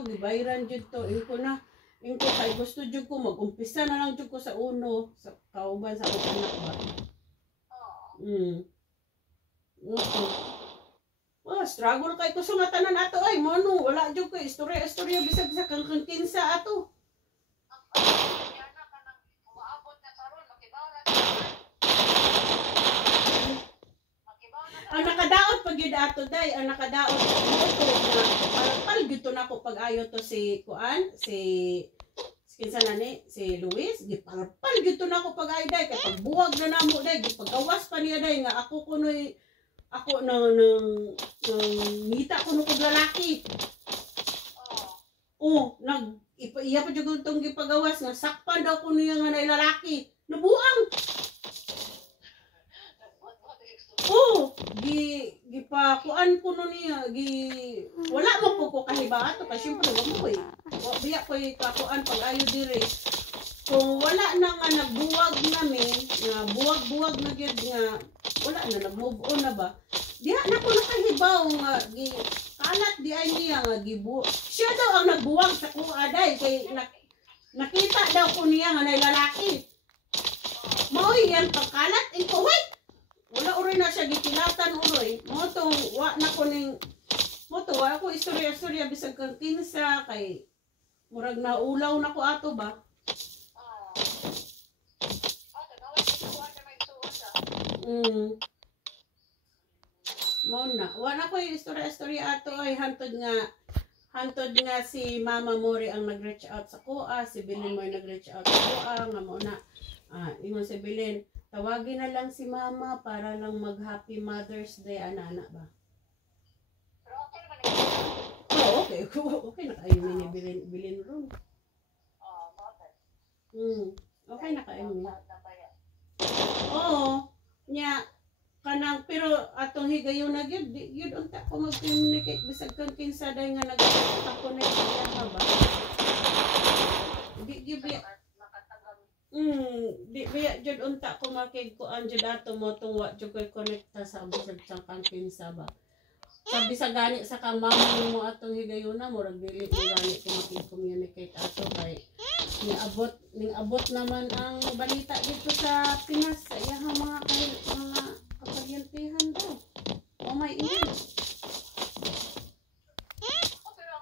to, gibayran jud to. Inko kay gusto jud ko mag-umpisa na lang jud ko sa uno sa kauban sa akong anak ba. Struggle kay ko sa tanan ato ay mono wala jud ko istorya bisag kang kinsa ato. Ang nakadaot pag yun ato day, ang nakadaot moto na parang gyud to nako pag ayo to si kuan, si kinsa nani, si Luis, giparpal gyud to nako pag ayo day kay pagbuwag na namo day, gipagawas pa niya day nga ako kunoy ako nang ngita ko no kog lalaki. Iya pa jud tong gipagawas nga sakpan daw ko niya nga nay lalaki. Nabuang. Gipakuan ko no niya, wala mo ko kahiba ato kasi syempre wag mo eh. Biya ko kakuan pag ayo dire. Kung wala na nga nagbuwag namin, nga buwag na gyud nga wala na nag-move on na ba. Diha na ko nakahibaw nga kalat di ay niya nga gibu. Siya daw ang nagbuwag sa kuha day kay nakita daw ko niya nga nay lalaki. Mao yan pagkalat iko hoy. Wala uroy na siya gitilatan uroy. Moto wa na ko ning moto wa ko istorya bisag kang kinsa kay murag na ulaw na ko ato ba. Mona, wala ko yung istorya ato ay hantod nga si Mama Mori ang nag-reach out sa kuha, si Bilin mo nag-reach out sa kuha, nga muna. Ingon si Bilin, tawagin na lang si Mama para lang mag-Happy Mother's Day, ana ba? Okay. Okay na kayo ni Bilin ron. Okay na kayo ni. Oo, nya kanang pero atong higayon na gyud unta ko mag-communicate bisag kang kinsa day nga nag-connect siya ba. Di biya jud unta ko makig ko anjud ato mo tong wa jud ko connecta sa bisag kang kinsa ba. Sabi sa gani sa kang mama mo atong higayon na murag dili mo gani ko makig-communicate ato kay ning abot naman ang balita dito sa Pinas sa iyang mga kapagyantihan daw. Oh my God. Pero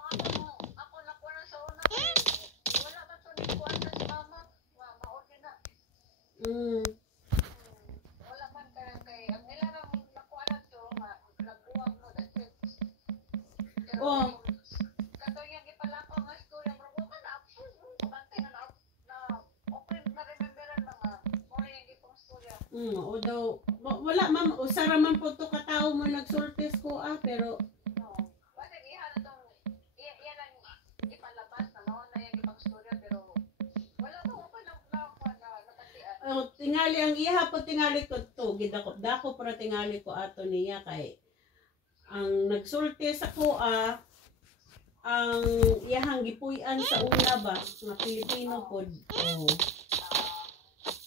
ako nakuha na sa una wala man to ni kuha sa mama maordi na. Wala man kay ang nila na nakuha na to nagbuwag mo that's it. Kato yung ipalako nga story pero wala na apos bantay na okay na rememberan mga more yung itong storya. O daw wala ma'am usara man po to katao mo nagsultis ko pero wala iha na tong iyan ang ipalabas na mao na yung ibang storya pero wala mo pa na napatian. Tingali ang iha po tingali ko to gidako para tingali ko ato niya kay ang nagsultis ako ang iyahang gipuy-an sa una ba nga Pilipino pod.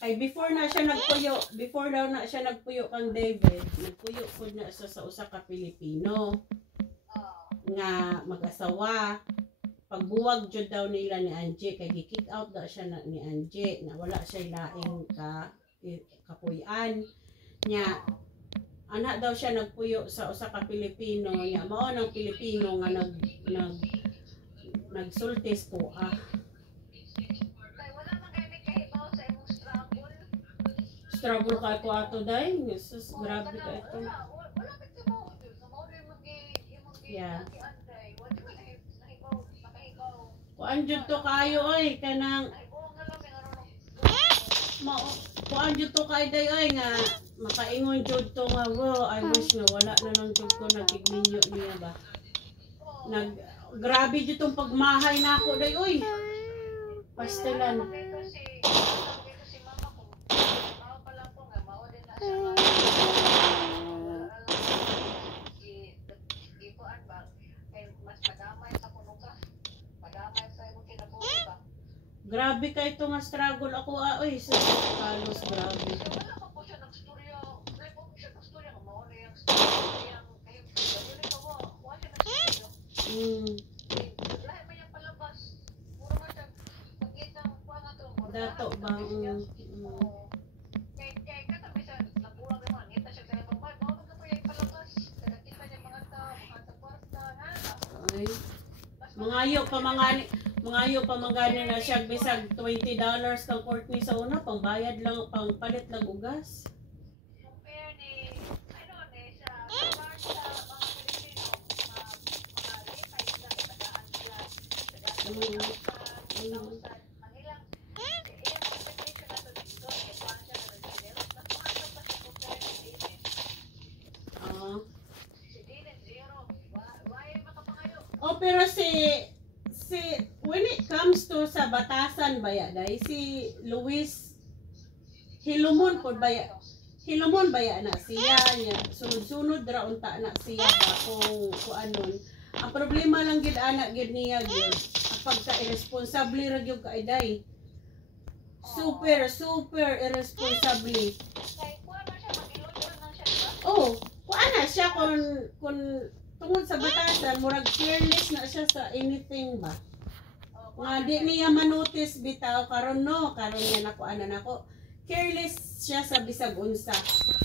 Kay before daw na siya nagpuyo kang David, nagpuyo pod na siya sa usa ka Pilipino nga mag-asawa. Pagbuwag jud daw nila ni Angie kay gi-kick out daw siya ni Angie na wala siya laing kapuy-an nya. Anak daw siya nagpuyo sa usa ka Pilipino nya mao nang Pilipino nga nagsultis ko Struggle ka ko ato day. Jesus, grabe ka ito. Yeah. Kuan jud to kayo oy kanang kuan jud to kay day oy nga makaingon jud to nga I wish nga wala na lang jud ko nagigminyo niya ba. Grabe jud tong pagmahay na ako day oy. Pastelan. Grabe kay ito nga struggle ako oy sa Carlos grabe. Wala pa po siya nagstorya. Wala pa po siya nagstorya nga mao na yung storya yang kahit wala pa wala siya nagstorya. Lahat man yung dato ba? Oo. Kay katabi sa nabuwag naman, kita siya sa ibang bar, mao ka po yung palabas. Kita niya mga kwarta, na. Ay. Mangayo pa mangani na siya bisag $20 kang Courtney sa una, pangbayad lang, pangpalit lang ugas. Compare ni, ano ni, sa bar sa mga Pilipino, mga lipay sila, tagaan sila, tagaan sa 1,000. Ang ilang expectation na to dito, kaya paano siya na-reveal? Mas maano pa siya compare ni Dine. Si Dine, zero. Why makapangayo? Oh, pero when it comes to sa batasan baya dai si Luis Hilumon pod baya na siya niya sunod-sunod ra unta na siya ba kung anon. Ang problema lang gid anak gid niya gyud pagka irresponsible ra gyud kaiday. Super irresponsible. Kay kuha na siya, mag-ilod-ilod lang siya, diba? Oh, kuan na siya kun tungod sa batasan murag careless na siya sa anything ba. Nga di niya manotice bitaw karon niya nako careless siya sa bisag unsa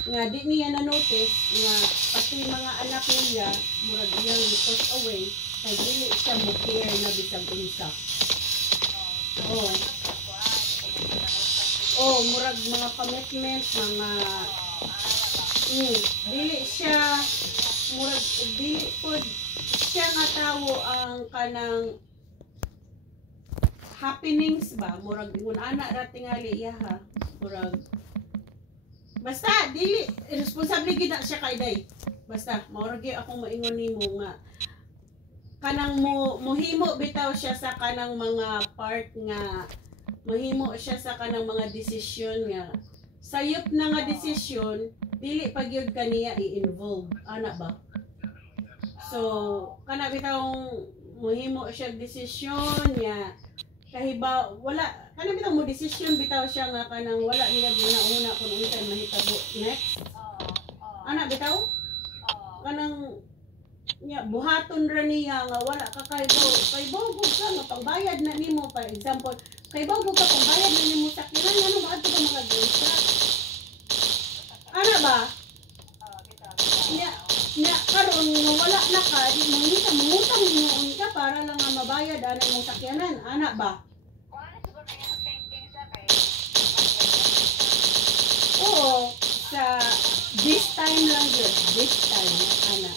nga di niya na notice nga pati mga anak niya murag iyang put away kay dili siya mo care na bisag unsa. Murag mga commitment mga dili siya murag dili pod siya nga tawo ang kanang happenings ba murag ingon ana ra tingali iya ha murag basta dili responsable gid na siya kay day basta maurag gyud akong maingon nimo nga kanang mohimo bitaw siya sa kanang mga part nga mohimo siya sa kanang mga desisyon nga sayop na nga desisyon dili pa gyud kaniya i-involve ana ba so kana bitaw mohimo siya desisyon nga kahiba wala kana bitaw mo desisyon bitaw siya nga kanang wala niya una kun unsay mahitabo next ana bitaw kanang nya buhaton ra niya nga wala ka kaybaw gud ka nga pangbayad na nimo for example kaybaw gud ka pangbayad na nimo sa kiran ngano maadto ka mga gisa ana ba nya karon wala na ka di mangita mangutang niyo ka para lang nga mabayad ana imong sakyanan ana ba oo sa this time lang yun this time ana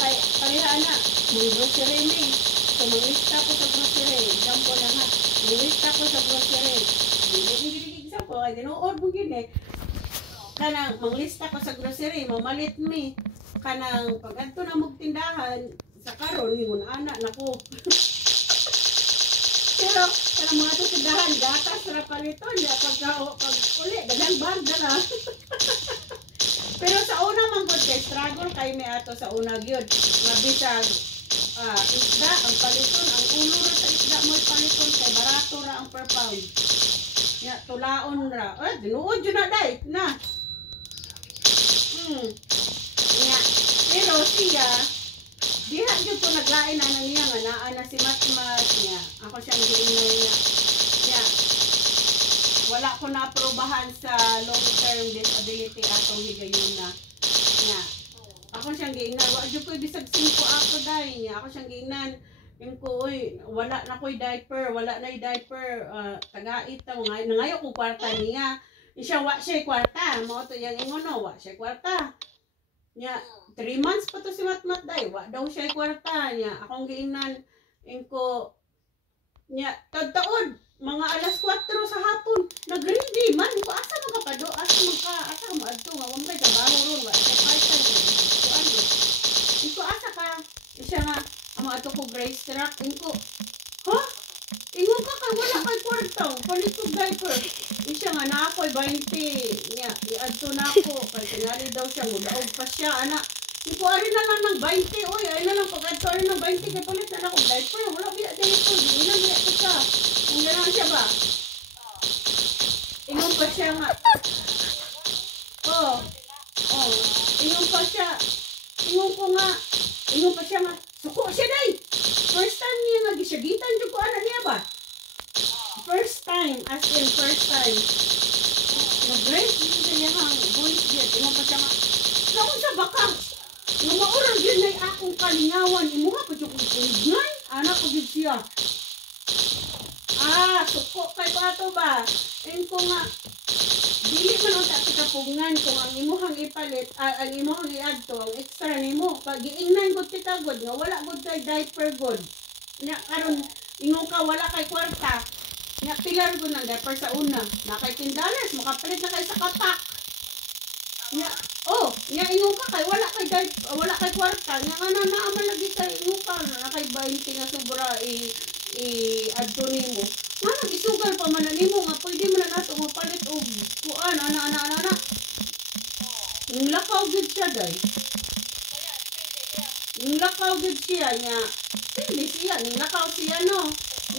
kay pareha ana may grocery ni so manglista ko sa grocery example lang ha manglista ko sa grocery example ay tinuod mo yun kanang manglista ko sa grocery mamalit mi kanang pag adto na mog tindahan sa karon ningon ana nako pero kanang mga tindahan gatas ra paliton ya pag uli dalang bag dala pero sa una man gud kay struggle kay mi ato sa una gyud nga bisag isda ang paliton ang ulo ra sa isda mo paliton kay barato ra ang per pound ya tulaon ra dinuod jud na day na ya pero siya diha gyud ko naglain ana niya nga naa na si Matmat niya ako siyang giingnan niya ya wala ko na aprobahan sa long term disability atong higayuna niya ako siyang giingnan wa jud ko bisag 5 ako dai niya ako siyang giingnan yung ko wala na ko'y diaper wala na diaper tagait ta mga nangayo ko kwarta niya siya wa siya kwarta mao to yang ingon no wa siya kwarta nya 3 months pa to si Matmat dai wa daw siya kwarta niya akong giingnan ko nya tagtaod mga alas 4 sa hapon nagready man ko asa man ka pado asa mo adto nga wa may trabaho ron wa sa part-time ko asa ka siya nga amo ato ko Grace truck ko ha ingon ka kay wala kay kwarta palit ko diaper siya nga na ako'y 20 nya iadto na ako kay tingali daw siya mudaog pa siya ana ko ari na lang ng 20 oy ay na lang pag adto ari ng 20 kay palit na ako diaper wala biya dito di na biya ko siya kung gano'n siya ba ingon pa siya nga ingon pa siya ingon pa siya nga suko siya day First time niya nga gisyagitan jud ko ana niya ba? First time, as in first time. Nag-raise niya sa iyang voice niya. Tingnan pa siya nga. Naon sa baka? Nga maurang yun na akong kalingawan. Imuha pa siya kong kulidngan. Anak ko yun siya. Suko kay ko ato ba? And kung nga, dili man ang kapungan kung ang imuhang ipalit, ang imuhang iadto, ang extra nimo. Pag giingnan gud kita gud nga wala gud kay diaper gud. Nya karon ingon ka wala kay kwarta. Nya pilar gud nang diaper sa una. Na kay $10 makapalit na kay sa kapak. Nya ingon ka kay wala kay diaper, wala kay kwarta. Nya ana na lagi kay ingon ka na kay 20 nga sobra adto nimo. Nga nag-isugal pa man nimo nga pwede man na nato mapalit og kuan ana. Lakaw gud siya day. Lakaw gud siya nya. Hindi siya lakaw siya no.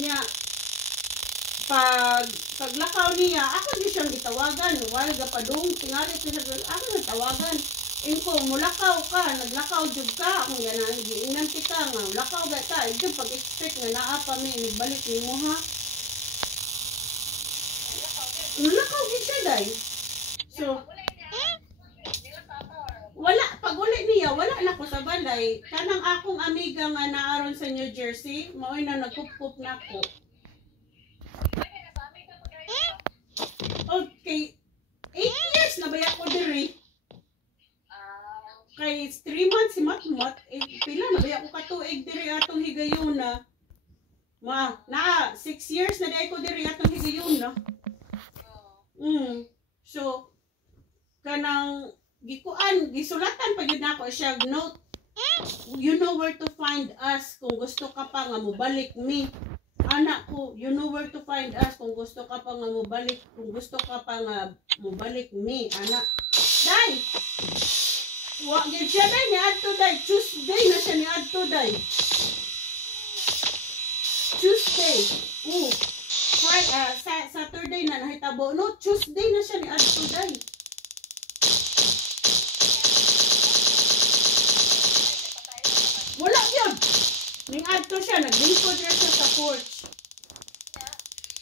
Nya paglakaw niya ako di siyang gitawagan wala gapadung tingali siya ako natawagan. Inko mulakaw ka, naglakaw jud ka, akong ganan giingnan kita nga lakaw ga ta, ito pag-expect nga naa pa mi nagbalik nimo ha. Lakaw gid siya day. So wala pag uli niya, wala na ko sa balay. Kanang akong amiga nga naaron sa New Jersey, mao'y na nagkup-kup na ko. Okay, 8 years na baya ko diri. Kay 3 months si Matmat, pila na baya ko katuig diri atong higayuna. Na 6 years na dai ko diri atong higayuna. So kanang gisulatan pa yun ako siya note. You know where to find us kung gusto ka pa nga mobalik mi. Anak ko, you know where to find us kung gusto ka pa nga mobalik, kung gusto ka pa nga mobalik mi, anak. Day! Wa gyud siya day ni adto day. Tuesday na siya ni adto day. Tuesday. Saturday na nahitabo. No, Tuesday na siya ni adto day. Wala yun. Ning adto siya, naglingkod na siya sa porch.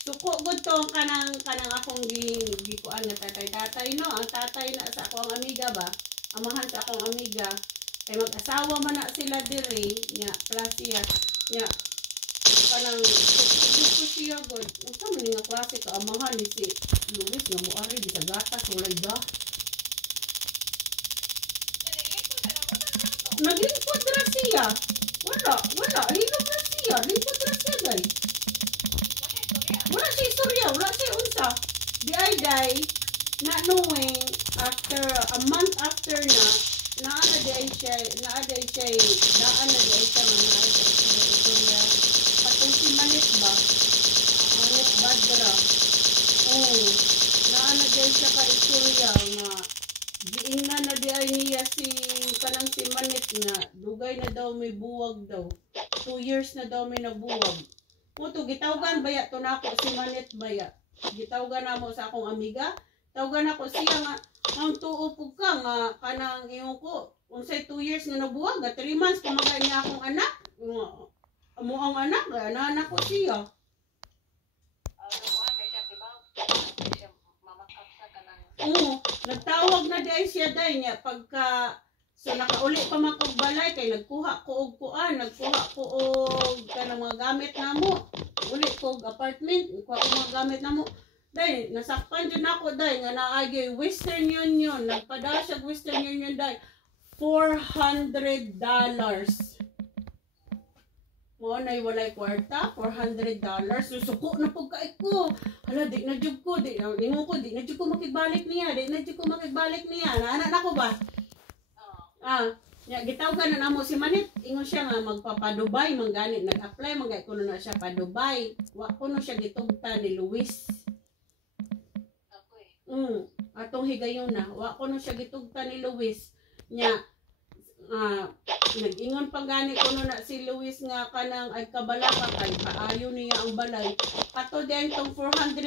Suko gud tong kanang akong gikuan na tatay no. Ang tatay na sa akong amiga ba? Amahan sa akong amiga. Kay mag-asawa man na sila diri nya klase nya kanang gusto siya gud. Unsa man nga klase ka amahan ni si Luis nga moari di sa gatas walay da. Naglingkod ra siya. Wala. Hilom na siya. Lingkod ra siya, day. Wala siya istorya. Wala siya unsa. Di ay, day, not knowing, after, a month after na, daan na di ay siya, nga na istorya. Patong si Manit ba? Manit Badra. Naan na di ay siya ka istorya nga, giingnan na di ay niya si Manit nga dugay na daw may buwag daw. 2 years na daw may nabuwag. Muto gitawgan baya to nako si Manit baya. Gitawgan namo sa akong amiga. Tawgan ako siya nga ang tuo pug ka nga kanang iyon ko. Unsay 2 years nga nabuwag, 3 months pamagay niya akong anak. Amo ang anak, anak ko siya. Nagtawag na di siya day niya pagka so nakauli pa man kog balay kay nagkuha ko og kanang mga gamit namo. Uli kog apartment, kuha ko mga gamit namo. Day nasakpan jud nako day nga naagi Western Union, nagpadala sa Western Union day $400. Mo nay walay kwarta, $400. Susuko na pug kay ko. Hala di na jud ko, di na jud ko makigbalik niya. Naanak nako ba? Gitawgan na namo si Manit. Ingon siya nga magpapadubay mangganit. Nag-apply mangay kuno na siya pa Dubai. Wa kuno siya gitugta ni Luis. Atong higayon na. Wa kuno siya gitugta ni Luis. Nya nag-ingon pang gani kuno na si Luis nga kanang ay kabala ka kay paayo niya ang balay. Kato din tong $400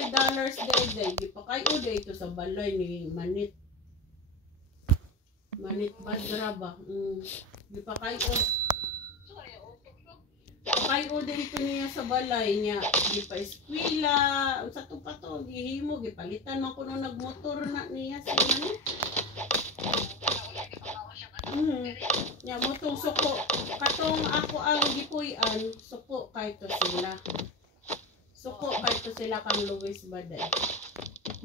day. Gipakayo day ito sa balay ni Manit. Manit Badra ba? Di pa kayo. kayo din ko niya sa balay niya. Di pa eskwela. Sa to pa to. Gihimo. Gipalitan man ko nung nagmotor na niya sa ano. Nya motong suko. Katong ako ang gipuy-an. Suko kay to sila. Suko kay to sila kang Luis Baday.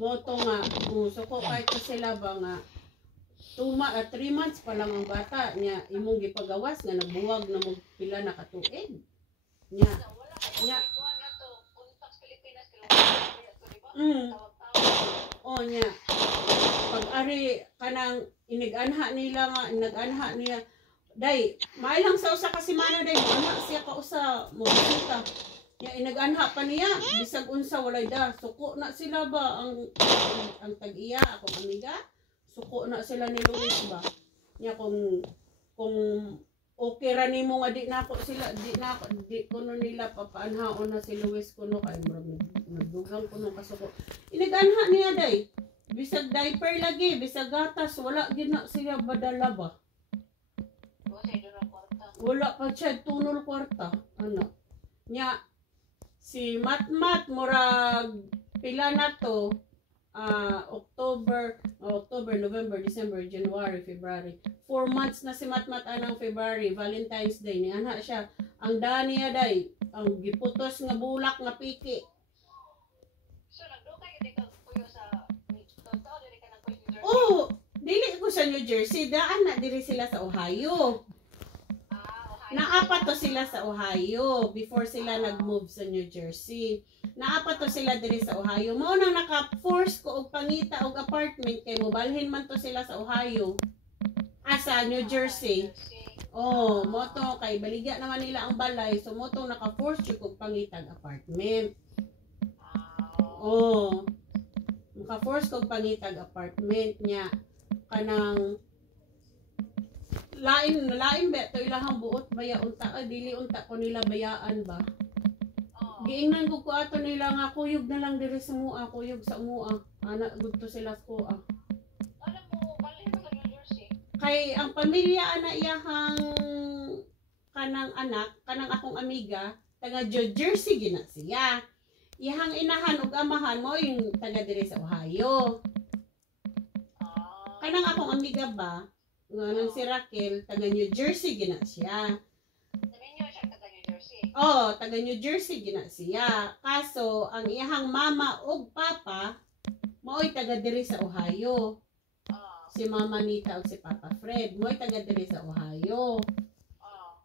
Moto nga. Suko kay to sila ba nga. 3 months pa lang ang bata niya imong gipagawas nga nagbuwag na mo pila na katuig nya oh nya pag-ari kanang iniganha nila nga nag-anha niya day may lang sa usa ka semana day ana siya ka usa mo bisita nya inaganha pa niya bisag unsa walay da suko na sila ba ang tag-iya akong amiga suko na sila ni Luis ba nya kung okay ra nimo nga di nako sila di kuno nila papaanhaon na si Luis kuno kay nagdugang kuno kasuko iniganha niya day bisag diaper lagi bisag gatas wala gid na sila badala ba wala pa siya tunol kwarta ano nya si Matmat murag pila na to October, November, December, January, February. 4 months na si Matmat anang February, Valentine's Day. Ni ana siya. Ang dani niya day, ang giputos nga bulak nga piki. So nagdukay gid ka kuyo sa totoo dili ka nang kuyo New Jersey. Oh, dili ko sa New Jersey, daan na diri sila sa Ohio. Naapat to sila sa Ohio before sila nag-move sa New Jersey. Naapat to sila diri sa Ohio. Mao nang naka-force ko og pangita og apartment kay mobalhin man to sila sa Ohio. Sa New Jersey. Oh, mo to kay baligya naman nila ang balay. So mo to naka-force ko og pangitag apartment. Oh. Naka-force ko og pangitag apartment niya kanang lain ba to ilahang buot baya unta dili unta ko nila bayaan ba giingnan ko ato nila nga kuyog na lang diri sa mua kuyog sa mua ana gudto sila ko Alam mo balhin mo sa New Jersey kay ang pamilya ana iyahang kanang anak kanang akong amiga taga New Jersey gina siya iyahang inahan ug amahan mo yung taga diri sa Ohio kanang akong amiga ba nang si Raquel, taga New Jersey gina siya. Naminyo siya taga New Jersey. Oh, taga New Jersey gina siya. Kaso, ang iyahang mama ug papa, mao'y taga diri sa Ohio. Si Mama Nita ug si Papa Fred, mao'y taga diri sa Ohio.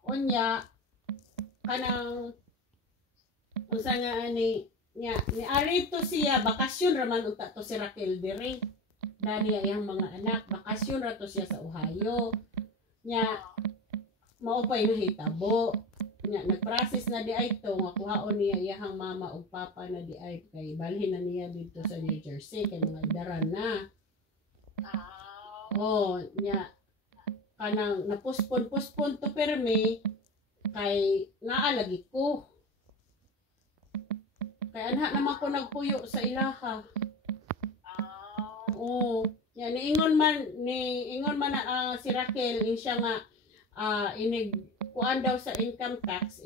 Unya, kanang, unsa nga ani, ni ari to siya, bakasyon raman uta to si Raquel diri. Dani ang mga anak, bakasyon ra to siya sa Ohio. Nya mao pay nahitabo. Nya nagprocess na di ay to nga kuhaon niya iyahang mama ug papa na di ay kay balhin na niya dito sa New Jersey kay mga daran na. Oh, nya kanang napuspon to permi kay naalagi ko. Kay anha naman ko nagpuyo sa ilaha. Oh, yan ingon man na si Raquel siya nga inig kuan daw sa income tax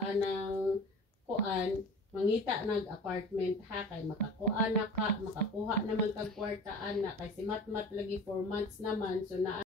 anang kuan mangita nag apartment ha kay makakuha naman kag kwartaan na kay si Matmat lagi 4 months naman so na